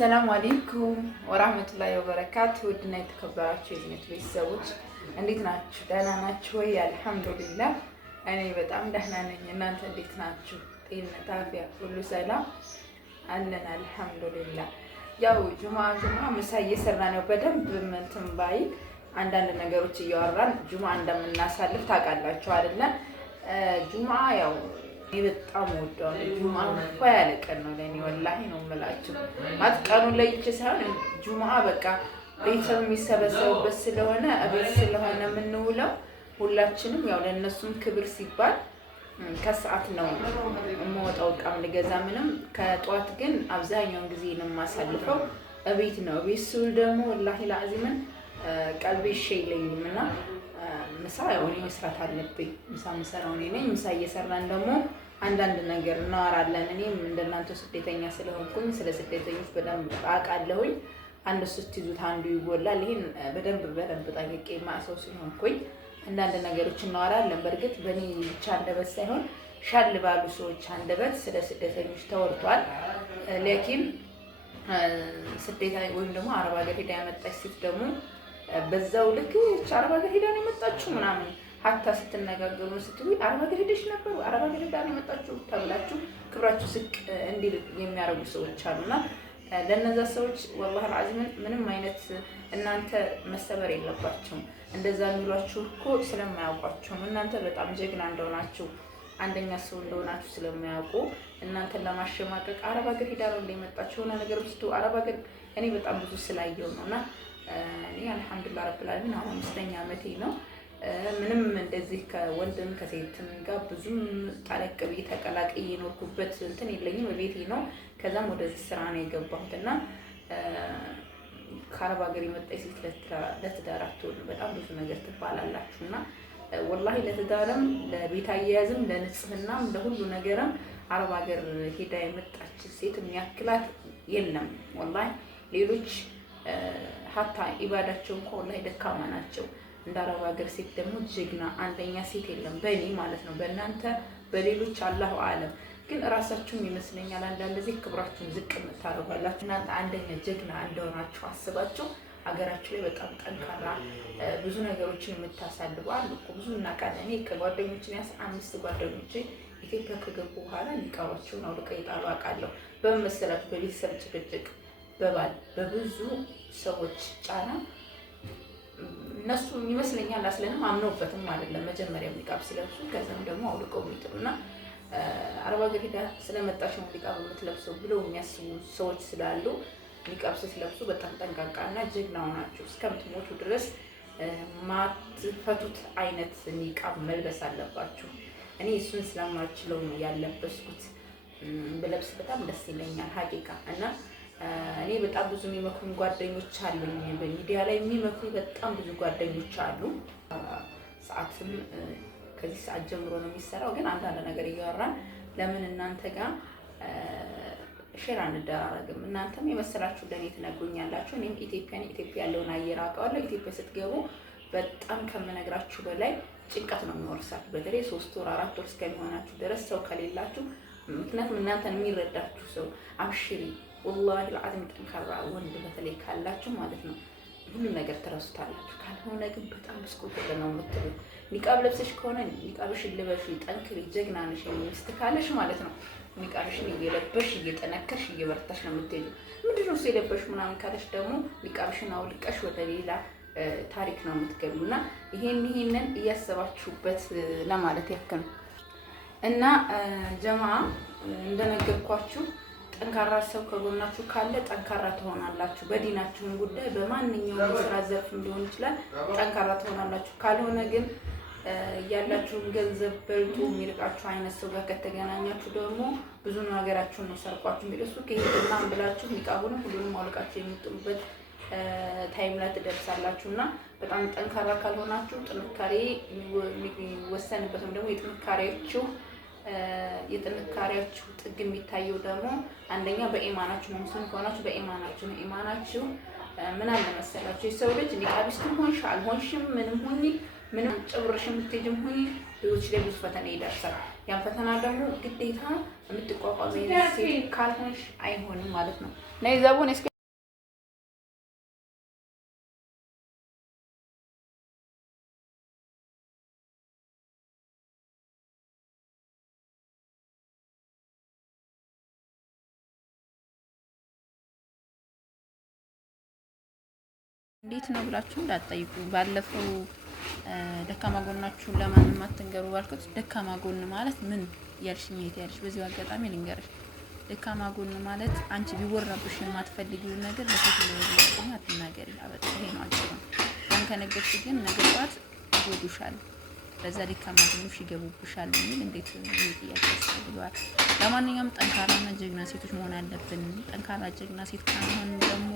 አሰላሙ አለይኩም ወራህመቱላሂ ወበረካቱ። ውድና የተከበራችሁ የዝኔት ቤተሰቦች እንዴት ናችሁ? ደህና ናችሁ ወይ? አልሐምዱሊላህ እኔ በጣም ደህና ነኝ። እናንተ እንዴት ናችሁ? ጤንነት፣ አፍያ ሁሉ ሰላም አለን አልሐምዱሊላህ። ያው ጁማ ምሳ እየሰራ ነው። በደንብ እንትን ባይ አንዳንድ ነገሮች እያወራን ጁማ እንደምናሳልፍ ታውቃላችሁ አይደለ? ጁማ ያው በጣም ወደዋለሁ። ጁማ እንኳ ያለ ቀን ነው ለኔ ወላሂ ነው የምላችሁ። ማለት ቀኑን ለይቼ ሳይሆን ጁማ በቃ ቤተሰብ የሚሰበሰቡበት ስለሆነ እቤት ስለሆነ የምንውለው ሁላችንም ያው ለእነሱም ክብር ሲባል ከሰዓት ነው የምወጣው እቃም ልገዛ ምንም። ከጠዋት ግን አብዛኛውን ጊዜ ነው የማሳልፈው እቤት ነው። እቤት ስውል ደግሞ ወላሂ ለአዚምን ቀልቤ ይለኝም እና ምሳ ያው እኔ መስራት አለብኝ። ምሳ የምሰራው እኔ ነኝ። ምሳ እየሰራን ደግሞ አንዳንድ ነገር እናወራለን። እኔም እንደናንተ ስደተኛ ስለሆንኩኝ ስለ ስደተኞች በደንብ አውቃለሁኝ። አንድ ስትይዙት አንዱ ይጎላል። ይሄን በደንብ ጠንቅቄ ማሰው ስለሆንኩኝ አንዳንድ ነገሮች እናወራለን። በእርግጥ በእኔ ብቻ አንደበት ሳይሆን ሻል ባሉ ሰዎች አንደበት ስለ ስደተኞች ተወርቷል። ሌኪን ስደታ ወይም ደግሞ አረብ ሀገር ሄዳ ያመጣች ሴት ደግሞ በዛው ልክ አረብ ሀገር ሄዳ ነው የመጣችሁ ምናምን ሀታ ስትነጋገሩ ስትይ አረብ ሀገር ሄደሽ ነበር አረብ ሀገር ሄዳ ነው የመጣችሁ ተብላችሁ ክብራችሁ ዝቅ እንዲል የሚያደርጉ ሰዎች አሉና ለነዛ ሰዎች ወላሂ አልዓዚም ምንም አይነት እናንተ መሰበር የለባቸውም። እንደዛ የሚሏችሁ እኮ ስለማያውቋችሁ እናንተ በጣም ጀግና እንደሆናችሁ አንደኛ ሰው እንደሆናችሁ ስለማያውቁ እናንተን ለማሸማቀቅ አረብ ሀገር ሄዳ ነው እንደመጣችሁ ሆነ ነገር ውስጥ አረብ ሀገር እኔ በጣም ብዙ ስላየው ነውና እኔ አልሐምዱሊላህ ረብል ዓለሚን አሁን 5ኛ ዓመቴ ነው። ምንም እንደዚህ ከወንድም ከሴትም ጋር ብዙም ጠለቅ ብዬ ተቀላቅዬ የኖርኩበት እንትን የለኝም። ቤቴ ነው። ከዛም ወደዚህ ስራ ነው የገባሁት እና ከአረብ ሀገር የመጣች ሴት ለትዳር አትሆንም በጣም ብዙ ነገር ትባላላችሁ እና ወላሂ ለትዳርም ለቤት አያያዝም ለንጽህናም ለሁሉ ነገርም አረብ ሀገር ሄዳ የመጣች ሴት የሚያክላት የለም ወላሂ። ሌሎች ሀታ ኢባዳቸው እንኳን ወላሂ ደካማ ናቸው። እንደ አረብ ሀገር ሴት ደግሞ ጀግና አንደኛ ሴት የለም በእኔ ማለት ነው። በእናንተ በሌሎች አላሁ አለም ግን እራሳችሁም ይመስለኛል አንዳንድ ጊዜ ክብራችሁን ዝቅ የምታደርጓላችሁ። እናንተ አንደኛ ጀግና እንደሆናችሁ አስባችሁ ሀገራችሁ ላይ በጣም ጠንካራ ብዙ ነገሮችን የምታሳልፉ አሉ እኮ ብዙ እናውቃለን። እኔ ከጓደኞችን 5 ጓደኞቼ ኢትዮጵያ ከገቡ በኋላ ኒቃባቸውን አውልቀው የጣሉ አውቃለሁ። በምን መሰላችሁ? በቤተሰብ ጭቅጭቅ፣ በባል በብዙ ሰዎች ጫና እነሱ ይመስለኛል አስለንም አምነውበትም አይደለም መጀመሪያ ኒቃብ ሲለብሱ ከዛም ደግሞ አውልቀው የሚጥሉና አረብ ሀገር ሄዳ ስለመጣች ነው ኒቃብ የምትለብሰው ብለው የሚያስቡ ሰዎች ስላሉ ኒቃብ ስትለብሱ በጣም ጠንቃቃና ጀግና ሆናችሁ እስከምትሞቱ ድረስ ማትፈቱት አይነት ኒቃብ መልበስ አለባችሁ። እኔ እሱን ስለማልችለው ነው ያለበስኩት። ብለብስ በጣም ደስ ይለኛል ሀቂቃ እና እኔ በጣም ብዙ የሚመክሩኝ ጓደኞች አሉኝ። በሚዲያ ላይ የሚመክሩኝ በጣም ብዙ ጓደኞች አሉ። ሰዓትም ከዚህ ሰዓት ጀምሮ ነው የሚሰራው። ግን አንዳንድ ነገር እያወራን ለምን እናንተ ጋር ሼር አንደራረግም? እናንተም የመሰላችሁ ለኔ ትነግሩኛላችሁ። እኔም ኢትዮጵያ ያለውን አየር አውቀዋለሁ። ኢትዮጵያ ስትገቡ በጣም ከምነግራችሁ በላይ ጭንቀት ነው የሚወርሳችሁ። በተለይ 3 ወር 4 ወር እስከሚሆናችሁ ድረስ ሰው ከሌላችሁ፣ ምክንያቱም እናንተን የሚረዳችሁ ሰው አብሽሪ ወላሂ ለአዝም ጠንካራ ወንድ በተለይ ካላችሁ ማለት ነው ሁሉም ነገር ትረሱታላችሁ። ካልሆነ ግን በጣም ብስኩት ነው የምትሉት። ኒቃብ ለብሰሽ ከሆነ ኒቃብሽን ልበሽ፣ ጠንክሪ፣ ጀግና ነሽ የሚስት ካለሽ ማለት ነው ኒቃብሽን እየለበሽ እየጠነከርሽ እየበረታሽ ነው የምትሄጂው። ምንድነው እሱ የለበሽ ምናምን ካለሽ ደግሞ ኒቃብሽን አውልቀሽ ወደ ሌላ ታሪክ ነው የምትገቡና ይሄንን እያሰባችሁበት ለማለት ያክል እና ጀማ እንደነገርኳችሁ ጠንካራ ሰው ከጎናችሁ ካለ ጠንካራ ትሆናላችሁ። በዲናችሁን ጉዳይ በማንኛውም ስራ ዘርፍ ሊሆን ይችላል ጠንካራ ትሆናላችሁ። ካልሆነ ግን ያላችሁን ገንዘብ በልቶ የሚርቃችሁ አይነት ሰው ጋር ከተገናኛችሁ ደግሞ ብዙ ነገራችሁን ነው ሰርቋችሁ የሚደርሱ ከሄድና ብላችሁ ኒቃቡን ሁሉንም አውልቃችሁ የምትጥሉበት ታይም ላይ ትደርሳላችሁና በጣም ጠንካራ ካልሆናችሁ ጥንካሬ የሚወሰንበትም ደግሞ የጥንካሬያችሁ ጥግ የሚታየው ደግሞ አንደኛ በኢማናችሁ ነው። ሙስሊም ከሆናችሁ በኢማናችሁ ነው። ኢማናችሁ ምን አለ መሰላችሁ? የሰው ልጅ ኒቃቢስትም ሆንሽ አልሆንሽም ምንም ጭብርሽም የምትሄጂም ሆኝ ልጆች ላይ ብዙ ፈተና ይደርሳል። ያን ፈተና ደግሞ ግዴታ የምትቋቋሚ ሴት ካልሆንሽ አይሆንም ማለት ነው። ነይ ዘቡን እንዴት ነው ብላችሁ እንዳትጠይቁ። ባለፈው ደካማ ጎናችሁን ለማንም አትንገሩ ባልኩት ደካማ ጎን ማለት ምን ያልሽኝ እህቴ ያልሽ በዚህ አጋጣሚ ልንገርሽ። ደካማ ጎን ማለት አንቺ ቢወራብሽ የማትፈልጊውን ነገር ለሴት ለወሬ አትናገሪ። አበቃ ይሄ ነው አጭሩ። ያን ከነገርሽ ግን ነገርባት ይጎዱሻል፣ በዛ ደካማ ጎንሽ ይገቡብሻል የሚል እንዴት ጥያቄ ያስፈልገዋል? ለማንኛውም ጠንካራና ጀግና ሴቶች መሆን አለብን። ጠንካራ ጀግና ሴት ካልሆን ደግሞ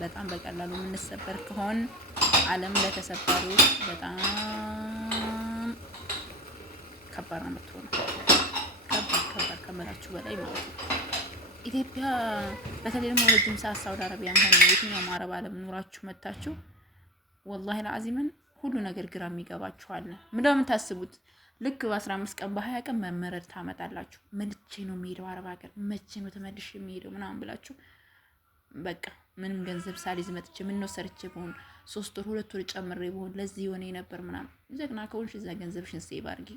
በጣም በቀላሉ የምንሰበር ከሆን ዓለም ለተሰባሪዎች በጣም ከባድ ነው የምትሆነው። ከባድ ከመላችሁ በላይ ማለት ነው። ኢትዮጵያ በተለይ ደግሞ ረጅም ሰዓት ሳውዲ አረቢያም ሆነ የትኛውም አረብ ዓለም ኑራችሁ መታችሁ ወላሂ ለአዚምን ሁሉ ነገር ግራ የሚገባችኋል። ምንድነው የምታስቡት? ልክ በ15 ቀን በ20 ቀን መመረር ታመጣላችሁ። መቼ ነው የሚሄደው አረብ ሀገር? መቼ ነው ተመልሼ የሚሄደው ምናምን ብላችሁ በቃ ምንም ገንዘብ ሳልይዝ መጥቼ ምን ነው ሰርቼ በሆን 3 ወር 2 ወር ጨምሬ በሆን ለዚህ የሆነ ነበር ምናምን። ጀግና ከሆንሽ እዛ ገንዘብሽን ሴቭ አድርጊ፣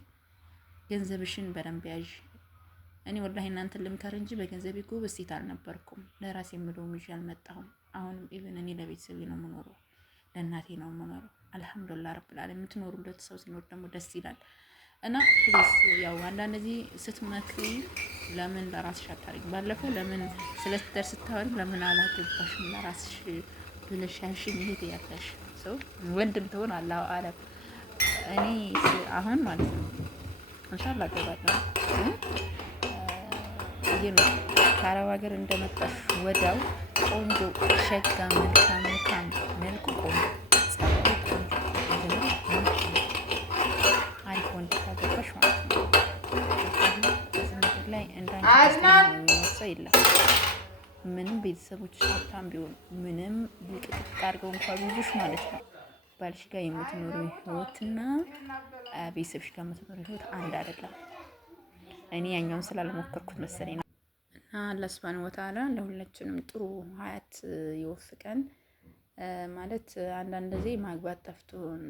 ገንዘብሽን በደንብ ያዥ። እኔ ወላሂ እናንተን ልምከር እንጂ በገንዘቤ ጎበዝ ሴት አልነበርኩም። ለራሴ የምለውም ይዤ አልመጣሁም። አሁንም ኢቭን እኔ ለቤተሰቤ ነው የምኖረው፣ ለእናቴ ነው የምኖረው። አልሐምዱሊላህ ረብል ዓለሚን። የምትኖሩለት ሰው ሲኖር ደግሞ ደስ ይላል። እና ፕሊስ ያው አንዳንድ ጊዜ ስትመክሪ ለምን ለራስሽ አታርጊ? ባለፈው ለምን ስለትዳር ስታወሪ ለምን አላገባሽም ለራስሽ ብለሽ ያልሽኝ እህቴ ያለሽ ሰው ወንድም ትሆን አላህ አለም። እኔ አሁን ማለት ነው ኢንሻአላህ አገባለሁ። ይሄ ከአረብ ሀገር እንደመጣሽ ወዳው ቆንጆ ሸጋ መልካም መልኩ ቆንጆ ጸባይ ቆንጆ አሪፍ ወንድ ካገባሽ ማለት ነው እዚህ ምድር ላይ እንዳንቺ የለም። ምንም ቤተሰቦች ሀብታም ቢሆኑ ምንም ልቅጥቅ አድርገው እንኳን ቢይዙሽ ማለት ነው ባልሽ ጋር የምትኖረው ህይወትና ቤተሰብሽ ጋር የምትኖረው ህይወት አንድ አይደለም። እኔ ያኛውን ስላልሞከርኩት መሰለኝ ነው። እና አላህ ሱብሃነሁ ወተዓላ ለሁላችንም ጥሩ ሀያት ይወፍቀን። ማለት አንዳንድ ጊዜ ማግባት ጠፍቶን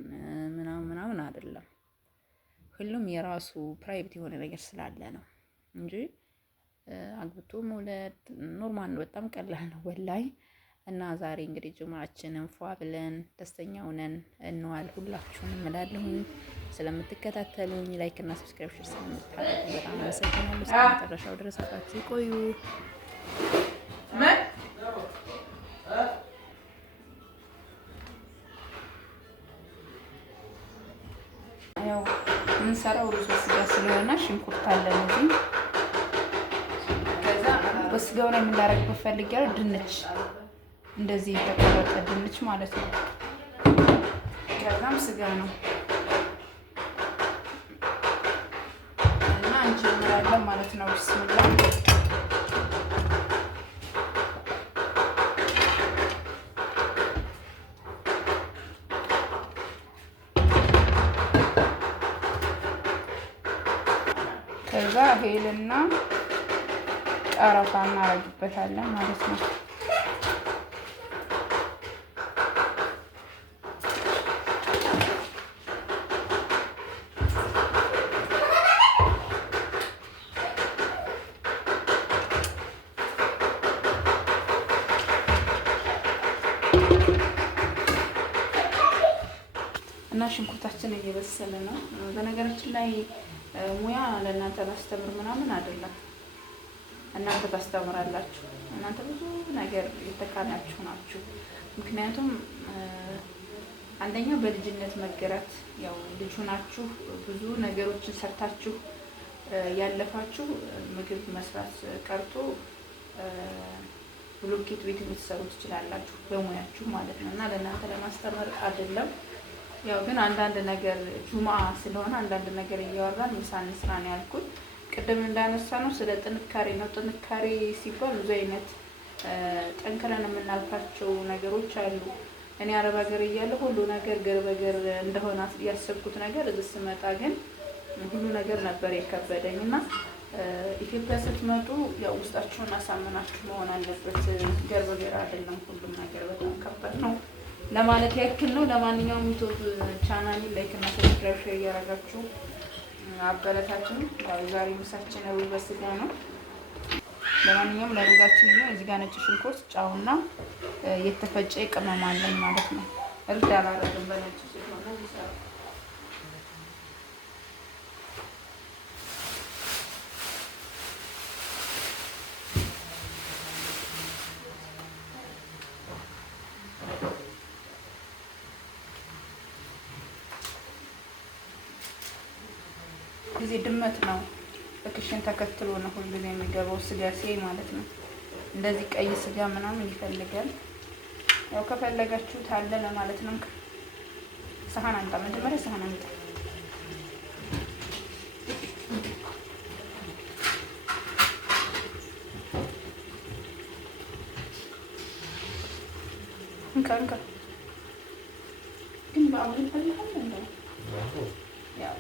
ምናምን አይደለም። ሁሉም የራሱ ፕራይቬት የሆነ ነገር ስላለ ነው እንጂ አግብቶ መውለድ ኖርማል ነው። በጣም ቀላል ነው ወላይ። እና ዛሬ እንግዲህ ጁማአችንን ፏ ብለን ደስተኛ ሆነን እንዋል። ሁላችሁንም እላለሁኝ ስለምትከታተሉኝ ላይክ እና ሰብስክራይብ ስለምታደርጉ በጣም አመሰግናለሁ። እስከ መጨረሻው ድረስ አብራችሁ ይቆዩ። ያው የምንሰራው ሩዝ በስጋ ስለሆነ ሽንኩርት አለን እዚህ። ከዛ በስጋው ላይ የምናደርግበት ፈልጊያለሁ ድንች፣ እንደዚህ የተቆረጠ ድንች ማለት ነው። ከዛም ስጋ ነው እና እንጀምራለን ማለት ነው። ቢስሚላ ከዛ ሄልና ቀረፋ እናደርግበታለን ማለት ነው። እና ሽንኩርታችን እየበሰለ ነው። በነገራችን ላይ ሙያ ለእናንተ ማስተምር ምናምን አይደለም፣ እናንተ ታስተምራላችሁ። እናንተ ብዙ ነገር የተካናችሁ ናችሁ። ምክንያቱም አንደኛ በልጅነት መገራት፣ ያው ልጅ ሆናችሁ ብዙ ነገሮችን ሰርታችሁ ያለፋችሁ ምግብ መስራት ቀርቶ ብሎኬት ቤት የምትሰሩ ትችላላችሁ በሙያችሁ ማለት ነው። እና ለእናንተ ለማስተማር አይደለም። ያው ግን አንዳንድ ነገር ጁምአ ስለሆነ አንዳንድ ነገር እያወራን ምሳን ስራ ነው ያልኩት። ቅድም እንዳነሳ ነው ስለ ጥንካሬ ነው። ጥንካሬ ሲባል ብዙ አይነት ጠንክረን የምናልፋቸው ነገሮች አሉ። እኔ አረብ ሀገር እያለሁ ሁሉ ነገር ገር በገር እንደሆነ ያሰብኩት ነገር እዚህ ስመጣ ግን ሁሉ ነገር ነበር የከበደኝ እና ኢትዮጵያ ስትመጡ ያው ውስጣችሁን አሳምናችሁ መሆን አለበት። ገር በገር አይደለም ሁሉም ነገር በጣም ከባድ ነው ለማለት ያክል ነው። ለማንኛውም ዩቲዩብ ቻናሌ ላይክ እና ሰብስክራይብ ሼር እያደረጋችሁ አበረታችን። ያው ዛሬ ምሳችን ሩዝ በስጋ ነው። ለማንኛውም ለሩዛችን ነው። እዚህ ጋር ነጭ ሽንኩርት፣ ጫውና የተፈጨ ቅመም አለኝ ማለት ነው። እርድ አላረግም በነጭ ስለሆነ ይሰራል። ጊዜ ድመት ነው በክሽን ተከትሎ ነው ሁሉ የሚገባው ስጋ ሲይ ማለት ነው። እንደዚህ ቀይ ስጋ ምናምን ይፈልጋል። ያው ከፈለጋችሁት አለ ለማለት ነው። ሰሃን አንጣ፣ መጀመሪያ ሰሃን አንጣ። እንካ ግን በአሁኑ ይፈልጋል እንዴ? ያው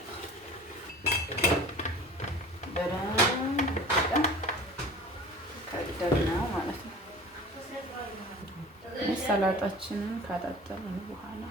ከደብነው ማለት ነው። ሰላጣችንን ካጣጠልን በኋላ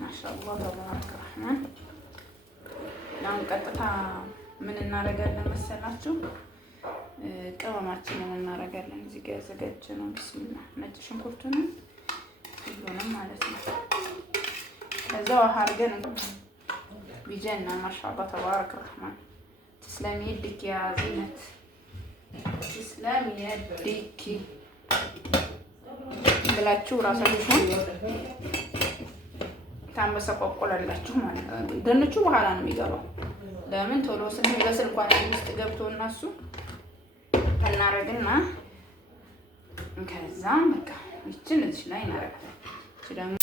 ማሻአላህ ተባረከ ረህማን። አሁን ቀጥታ ምን እናደርጋለን መሰላችሁ? ቅመማችንን እናደርጋለን። እዚህ ጋር ያዘጋጀነው ቢስሚላ ነጭ ሽንኩርቱንም ሁሉንም ማለት ነው። ከዛ ውሃ አድርገን ቢጀና ማሻአላህ ተባረከ ረህማን። ተስለሚ የድክ ያ ዚነት ተስለሚ የድክ ብላችሁ ራሳችሁን ታመሰቆቆላላችሁ ማለት ነው። ድንቹ በኋላ ነው የሚገባው። ለምን ቶሎ ስለሚበስል እንኳን ውስጥ ገብቶ እና እሱ እናረግና ከዛ በቃ ይችን እዚህ ላይ እናረጋለን። እቺ ደግሞ